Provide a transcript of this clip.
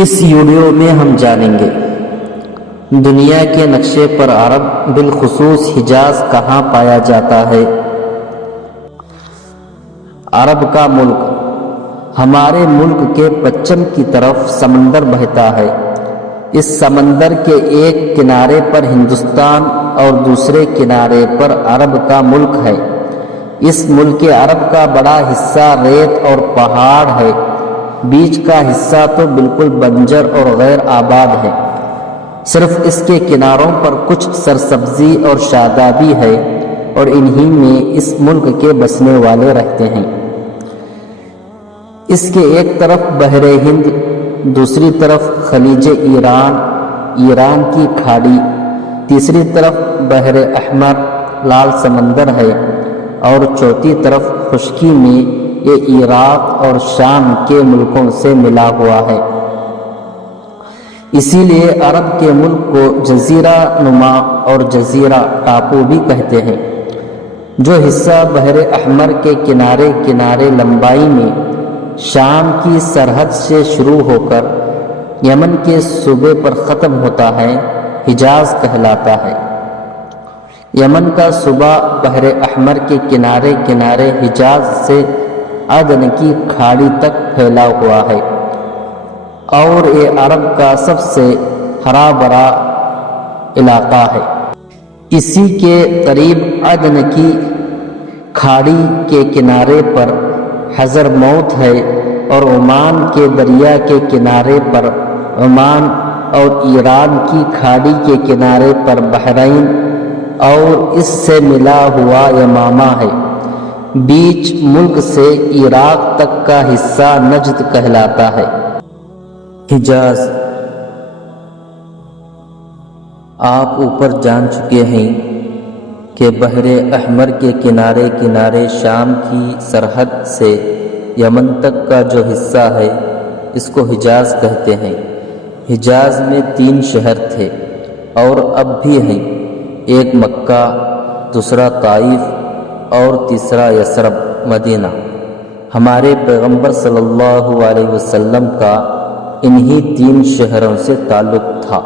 اس video میں ہم جانیں گے دنیا کے نقشے پر عرب بالخصوص حجاز کہاں پایا جاتا ہے۔ عرب کا ملک ہمارے ملک کے پچھم کی طرف سمندر بہتا ہے۔ اس سمندر کے ایک کنارے پر ہندوستان اور دوسرے کنارے پر عرب کا ملک ہے۔ اس ملک عرب کا بڑا حصہ ریت اور پہاڑ ہے، بیچ کا حصہ تو بالکل بنجر اور غیر آباد ہے۔ صرف اس کے کناروں پر کچھ سرسبزی اور شادابی ہے اور انہی میں اس ملک کے بسنے والے رہتے ہیں۔ اس کے ایک طرف بحر ہند، دوسری طرف خلیج ایران کی کھاڑی، تیسری طرف بحر احمر لال سمندر ہے اور چوتھی طرف خشکی میں یہ عراق اور شام کے ملکوں سے ملا ہوا ہے۔ اسی لیے عرب کے ملک کو جزیرہ نما اور جزیرہ ٹاپو بھی کہتے ہیں۔ جو حصہ بحر احمر کے کنارے لمبائی میں شام کی سرحد سے شروع ہو کر یمن کے صوبے پر ختم ہوتا ہے، حجاز کہلاتا ہے۔ یمن کا صوبہ بحر احمر کے کنارے حجاز سے عدن کی کھاڑی تک پھیلا ہوا ہے اور یہ عرب کا سب سے ہرا بھرا علاقہ ہے۔ اسی کے قریب عدن کی کھاڑی کے کنارے پر حضر موت ہے اور عمان کے دریا کے کنارے پر عمان اور ایران کی کھاڑی کے کنارے پر بحرین اور اس سے ملا ہوا یمامہ ہے۔ بیچ ملک سے عراق تک کا حصہ نجد کہلاتا ہے۔ حجاز آپ اوپر جان چکے ہیں کہ بحر احمر کے کنارے شام کی سرحد سے یمن تک کا جو حصہ ہے اس کو حجاز کہتے ہیں۔ حجاز میں 3 شہر تھے اور اب بھی ہیں، ایک مکہ، دوسرا طائف اور تیسرا یثرب مدینہ۔ ہمارے پیغمبر صلی اللہ علیہ وسلم کا انہی 3 شہروں سے تعلق تھا۔